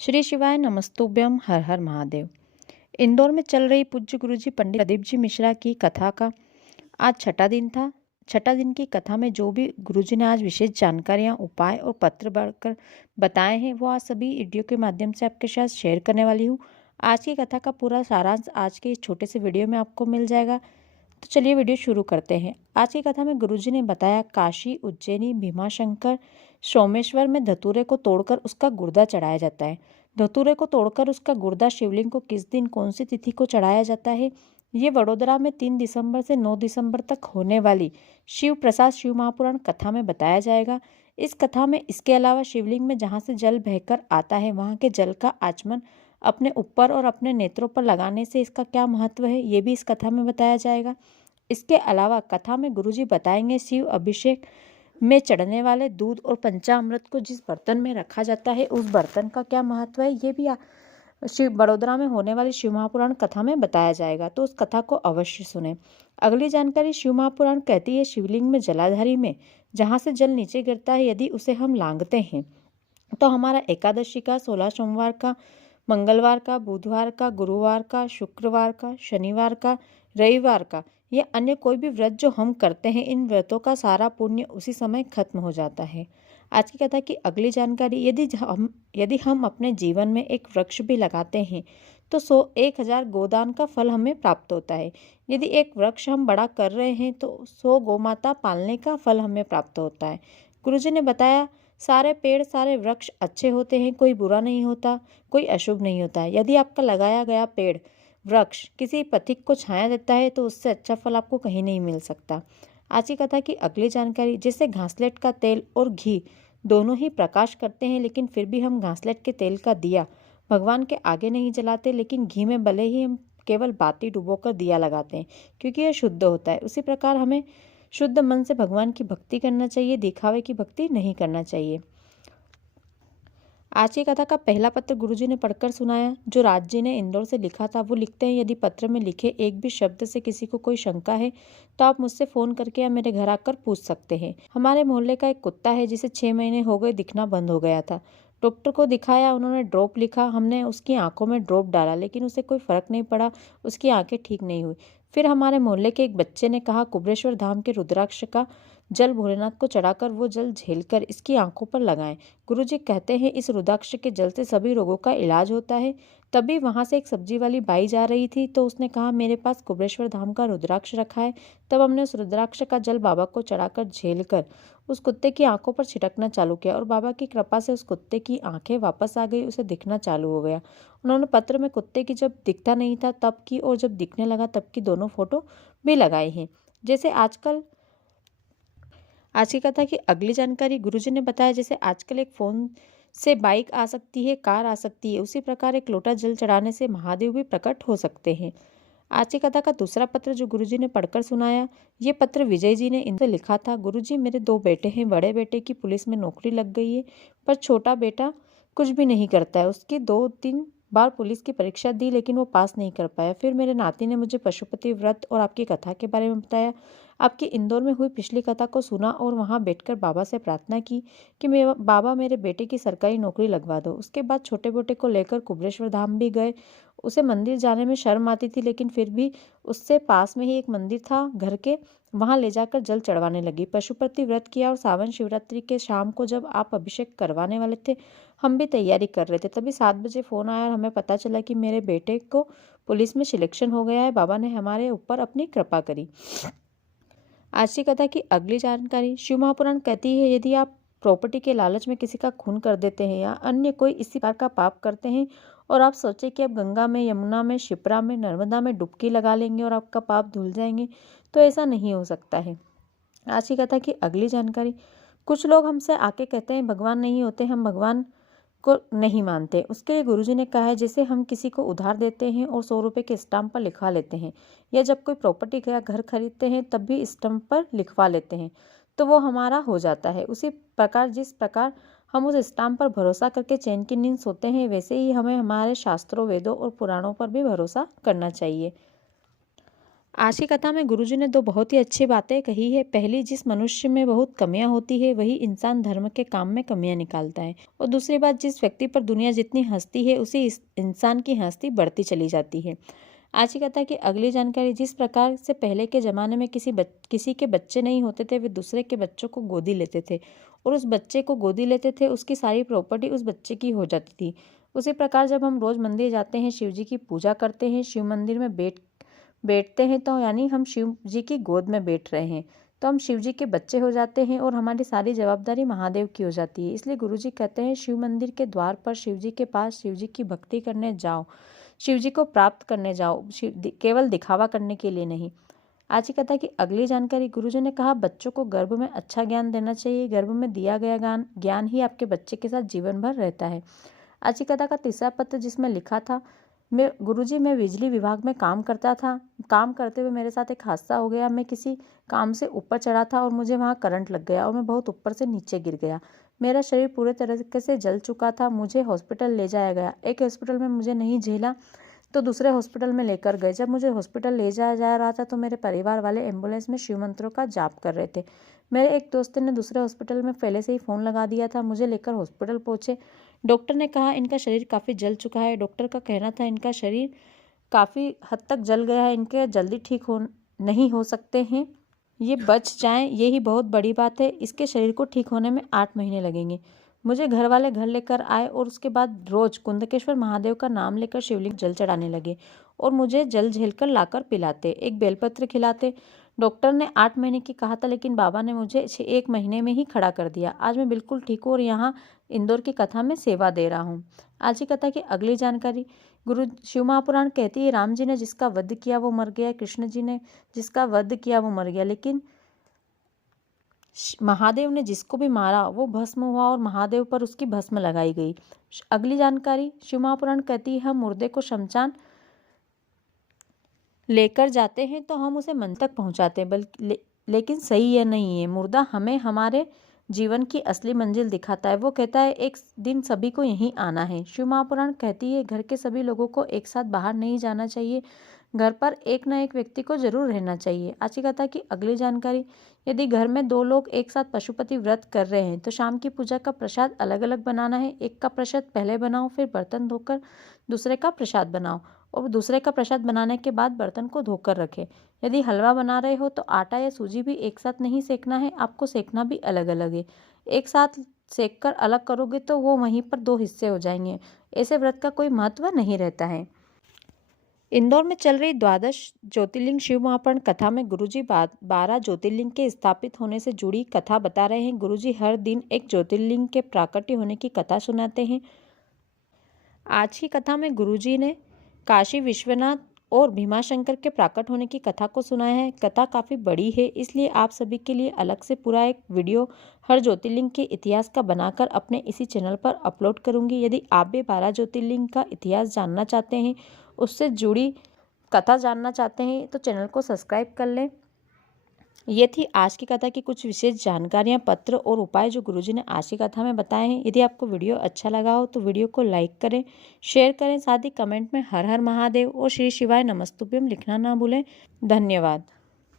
श्री शिवाय नमस्तुभ्यम हर हर महादेव। इंदौर में चल रही पूज्य गुरुजी पंडित प्रदीप जी मिश्रा की कथा का आज छठा दिन था। छठा दिन की कथा में जो भी गुरुजी ने आज विशेष जानकारियां, उपाय और पत्र बढ़कर बताए हैं, वो आज सभी वीडियो के माध्यम से आपके साथ शेयर करने वाली हूँ। आज की कथा का पूरा सारांश आज के इस छोटे से वीडियो में आपको मिल जाएगा। तो चलिए वीडियो शुरू करते हैं। आज की कथा में गुरुजी ने बताया काशी, उज्जैनी, भीमाशंकर, सोमेश्वर में धतूरे को तोड़कर उसका गुर्दा चढ़ाया जाता है। धतूरे को तोड़कर उसका गुर्दा शिवलिंग को किस दिन कौन सी तिथि को चढ़ाया जाता है, ये वडोदरा में 3 दिसंबर से 9 दिसंबर तक होने वाली शिव प्रसाद शिव महापुराण कथा में बताया जाएगा। इस कथा में इसके अलावा शिवलिंग में जहाँ से जल बहकर आता है, वहाँ के जल का आचमन अपने ऊपर और अपने नेत्रों पर लगाने से इसका क्या महत्व है, ये भी इस कथा में बताया जाएगा। इसके अलावा कथा में गुरुजी बताएंगे शिव अभिषेक में चढ़ने वाले दूध और पंचामृत को जिस बर्तन में रखा जाता है, उस बर्तन का क्या महत्व है, ये भी शिव बड़ोदरा में होने वाली शिव महापुराण कथा में बताया जाएगा। तो उस कथा को अवश्य सुने। अगली जानकारी शिव महापुराण कहती है शिवलिंग में जलाधारी में जहाँ से जल नीचे गिरता है, यदि उसे हम लांघते हैं तो हमारा एकादशी का, 16 सोमवार का, मंगलवार का, बुधवार का, गुरुवार का, शुक्रवार का, शनिवार का, रविवार का या अन्य कोई भी व्रत जो हम करते हैं, इन व्रतों का सारा पुण्य उसी समय खत्म हो जाता है। आज की कथा की अगली जानकारी, यदि हम अपने जीवन में एक वृक्ष भी लगाते हैं तो 1,000 गोदान का फल हमें प्राप्त होता है। यदि एक वृक्ष हम बड़ा कर रहे हैं तो 100 गोमाता पालने का फल हमें प्राप्त होता है। गुरुजी ने बताया सारे पेड़, सारे वृक्ष अच्छे होते हैं, कोई बुरा नहीं होता, कोई अशुभ नहीं होता है। यदि आपका लगाया गया पेड़, वृक्ष किसी पथिक को छाया देता है तो उससे अच्छा फल आपको कहीं नहीं मिल सकता। आज की कथा की अगली जानकारी, जैसे घासलेट का तेल और घी दोनों ही प्रकाश करते हैं, लेकिन फिर भी हम घासलेट के तेल का दिया भगवान के आगे नहीं जलाते, लेकिन घी में भले ही हम केवल बाती डुबोकर दिया लगाते हैं क्योंकि यह शुद्ध होता है। उसी प्रकार हमें शुद्ध मन से भगवान की भक्ति करना चाहिए, दिखावे की भक्ति नहीं करना चाहिए। आज की कथा का पहला पत्र गुरुजी ने पढ़कर सुनाया, जो राज जी ने इंदौर से लिखा था। वो लिखते हैं, यदि पत्र में लिखे एक भी शब्द से किसी को कोई शंका है तो आप मुझसे फ़ोन करके या मेरे घर आकर पूछ सकते हैं। हमारे मोहल्ले का एक कुत्ता है जिसे 6 महीने हो गए दिखना बंद हो गया था। डॉक्टर को दिखाया, उन्होंने ड्रॉप लिखा, हमने उसकी आंखों में ड्रॉप डाला, लेकिन उसे कोई फ़र्क नहीं पड़ा, उसकी आंखें ठीक नहीं हुई। फिर हमारे मोहल्ले के एक बच्चे ने कहा कुबरेश्वर धाम के रुद्राक्ष का जल भोलेनाथ को चढ़ाकर वो जल झेलकर इसकी आंखों पर लगाएं। गुरुजी कहते हैं इस रुद्राक्ष के जल से सभी रोगों का इलाज होता है। तभी वहां से एक सब्जी वाली बाई जा रही थी तो उसने कहा मेरे पास कुबरेश्वर धाम का रुद्राक्ष रखा है। तब हमने उस रुद्राक्ष का जल बाबा को चढ़ाकर झेलकर उस कुत्ते की आंखों पर छिड़कना चालू किया और बाबा की कृपा से उस कुत्ते की आंखें वापस आ गई, उसे दिखना चालू हो गया। उन्होंने पत्र में कुत्ते की जब दिखता नहीं था तब की और जब दिखने लगा तब की दोनों फोटो भी लगाई हैं। जैसे आज की कथा की अगली जानकारी गुरुजी ने बताया, जैसे आजकल एक फ़ोन से बाइक आ सकती है, कार आ सकती है, उसी प्रकार एक लोटा जल चढ़ाने से महादेव भी प्रकट हो सकते हैं। आज की कथा का दूसरा पत्र जो गुरुजी ने पढ़कर सुनाया, ये पत्र विजय जी ने इनसे लिखा था। गुरुजी, मेरे 2 बेटे हैं। बड़े बेटे की पुलिस में नौकरी लग गई है, पर छोटा बेटा कुछ भी नहीं करता है। उसकी 2-3 बार पुलिस की परीक्षा दी लेकिन वो पास नहीं कर पाया। फिर मेरे नाती ने मुझे पशुपति व्रत और आपकी कथा के बारे में बताया। आपकी इंदौर में हुई पिछली कथा को सुना और वहाँ बैठकर बाबा से प्रार्थना की कि बाबा मेरे बेटे की सरकारी नौकरी लगवा दो। उसके बाद छोटे बेटे को लेकर कुबरेश्वर धाम भी गए। उसे मंदिर जाने में शर्म आती थी, लेकिन फिर भी उससे पास में ही एक मंदिर था घर के, वहाँ ले जाकर जल चढ़वाने लगी। पशुपति व्रत किया और सावन शिवरात्रि के शाम को जब आप अभिषेक करवाने वाले थे, हम भी तैयारी कर रहे थे। तभी 7 बजे फ़ोन आया और हमें पता चला कि मेरे बेटे को पुलिस में सिलेक्शन हो गया है। बाबा ने हमारे ऊपर अपनी कृपा करी। आज की कथा की अगली जानकारी, शिव महापुराण कहती है यदि आप प्रॉपर्टी के लालच में किसी का खून कर देते हैं या अन्य कोई इसी प्रकार का पाप करते हैं और आप सोचें कि अब गंगा में, यमुना में, शिप्रा में, नर्मदा में डुबकी लगा लेंगे और आपका पाप धुल जाएंगे, तो ऐसा नहीं हो सकता है। आज की कथा की अगली जानकारी, कुछ लोग हमसे आके कहते हैं भगवान नहीं होते, हम भगवान को नहीं मानते। उसके लिए गुरुजी ने कहा है जैसे हम किसी को उधार देते हैं और 100 रुपये के स्टाम्प पर लिखवा लेते हैं, या जब कोई प्रॉपर्टी या घर खरीदते हैं तब भी स्टाम्प पर लिखवा लेते हैं तो वो हमारा हो जाता है। उसी प्रकार जिस प्रकार हम उस स्टाम्प पर भरोसा करके चैन की नींद सोते हैं, वैसे ही हमें हमारे शास्त्रों, वेदों और पुराणों पर भी भरोसा करना चाहिए। आज की कथा में गुरुजी ने दो बहुत ही अच्छी बातें कही है। पहली, जिस मनुष्य में बहुत कमियां होती है वही इंसान धर्म के काम में कमियां निकालता है। और दूसरी बात, जिस व्यक्ति पर दुनिया जितनी हंसती है उसी इंसान की हंसती बढ़ती चली जाती है। आज की कथा की अगली जानकारी, जिस प्रकार से पहले के ज़माने में किसी के बच्चे नहीं होते थे, वे दूसरे के बच्चों को गोदी लेते थे और उस बच्चे को गोदी लेते थे, उसकी सारी प्रॉपर्टी उस बच्चे की हो जाती थी। उसी प्रकार जब हम रोज़ मंदिर जाते हैं, शिव जी की पूजा करते हैं, शिव मंदिर में बैठते हैं तो यानी हम शिव जी की गोद में बैठ रहे हैं, तो हम शिव जी के बच्चे हो जाते हैं और हमारी सारी जवाबदारी महादेव की हो जाती है। इसलिए गुरुजी कहते हैं, शिव मंदिर के द्वार पर शिव जी के पास शिव जी की भक्ति करने जाओ, शिव जी को प्राप्त करने जाओ, केवल दिखावा करने के लिए नहीं। आज की कथा की अगली जानकारी, गुरुजी ने कहा, बच्चों को गर्भ में अच्छा ज्ञान देना चाहिए। गर्भ में दिया गया ज्ञान ही आपके बच्चे के साथ जीवन भर रहता है। आज की कथा का तीसरा पत्र, जिसमें लिखा था, मैं बिजली विभाग में काम करता था। काम करते हुए मेरे साथ एक हादसा हो गया। मैं किसी काम से ऊपर चढ़ा था और मुझे वहाँ करंट लग गया और मैं बहुत ऊपर से नीचे गिर गया। मेरा शरीर पूरे तरीके से जल चुका था। मुझे हॉस्पिटल ले जाया गया। एक हॉस्पिटल में मुझे नहीं झेला तो दूसरे हॉस्पिटल में लेकर गए। जब मुझे हॉस्पिटल ले जाया जा रहा था तो मेरे परिवार वाले एम्बुलेंस में शिव मंत्रों का जाप कर रहे थे। मेरे एक दोस्त ने दूसरे हॉस्पिटल में पहले से ही फ़ोन लगा दिया था। मुझे लेकर हॉस्पिटल पहुँचे। डॉक्टर ने कहा, इनका शरीर काफ़ी जल चुका है। डॉक्टर का कहना था, इनका शरीर काफ़ी हद तक जल गया है, इनके जल्दी ठीक नहीं हो सकते हैं, ये बच जाएं, यही बहुत बड़ी बात है। इसके शरीर को ठीक होने में 8 महीने लगेंगे। मुझे घर वाले घर लेकर आए और उसके बाद रोज कुंदकेश्वर महादेव का नाम लेकर शिवलिंग जल चढ़ाने लगे और मुझे जल झेलकर लाकर पिलाते, एक बेलपत्र खिलाते। डॉक्टर ने 8 महीने की कहा था, लेकिन बाबा ने मुझे 1 महीने में ही खड़ा कर दिया। आज मैं बिल्कुल ठीक हूँ और यहाँ इंदौर की कथा में सेवा दे रहा हूँ। आज की कथा की अगली जानकारी, गुरु शिव महापुराण कहती है, राम जी ने जिसका वध किया वो मर गया, कृष्ण जी ने जिसका वध किया वो मर गया, लेकिन महादेव ने जिसको भी मारा वो भस्म हुआ और महादेव पर उसकी भस्म लगाई गई। अगली जानकारी, शिव महापुराण कहती है, हम मुर्दे को शमशान लेकर जाते हैं तो हम उसे मन तक पहुंचाते हैं, लेकिन सही यह नहीं है। मुर्दा हमें हमारे जीवन की असली मंजिल दिखाता है। वो कहता है, एक दिन सभी को यहीं आना है। शिव महापुराण कहती है, घर के सभी लोगों को एक साथ बाहर नहीं जाना चाहिए, घर पर एक न एक व्यक्ति को जरूर रहना चाहिए। आज की कथा की अगली जानकारी, यदि घर में 2 लोग एक साथ पशुपति व्रत कर रहे हैं तो शाम की पूजा का प्रसाद अलग अलग बनाना है। एक का प्रसाद पहले बनाओ, फिर बर्तन धोकर दूसरे का प्रसाद बनाओ और दूसरे का प्रसाद बनाने के बाद बर्तन को धोकर रखें। यदि हलवा बना रहे हो तो आटा या सूजी भी एक साथ नहीं सेकना है, आपको सेकना भी अलग अलग है। एक साथ सेक कर अलग करोगे तो वो वहीं पर 2 हिस्से हो जाएंगे। ऐसे व्रत का कोई महत्व नहीं रहता है। इंदौर में चल रही द्वादश ज्योतिर्लिंग शिव महापुराण कथा में गुरुजी 12 ज्योतिर्लिंग के स्थापित होने से जुड़ी कथा बता रहे हैं। गुरुजी हर दिन एक ज्योतिर्लिंग के प्राकट्य होने की कथा सुनाते हैं। आज की कथा में गुरुजी ने काशी विश्वनाथ और भीमाशंकर के प्राकट होने की कथा को सुनाया है। कथा काफ़ी बड़ी है, इसलिए आप सभी के लिए अलग से पूरा एक वीडियो हर ज्योतिर्लिंग के इतिहास का बनाकर अपने इसी चैनल पर अपलोड करूंगी। यदि आप भी 12 ज्योतिर्लिंग का इतिहास जानना चाहते हैं, उससे जुड़ी कथा जानना चाहते हैं, तो चैनल को सब्सक्राइब कर लें। ये थी आज की कथा की कुछ विशेष जानकारियाँ, पत्र और उपाय जो गुरुजी ने आज की कथा में बताए हैं। यदि आपको वीडियो अच्छा लगा हो तो वीडियो को लाइक करें, शेयर करें, साथ ही कमेंट में हर हर महादेव और श्री शिवाय नमस्तुभ्यम लिखना ना भूलें। धन्यवाद।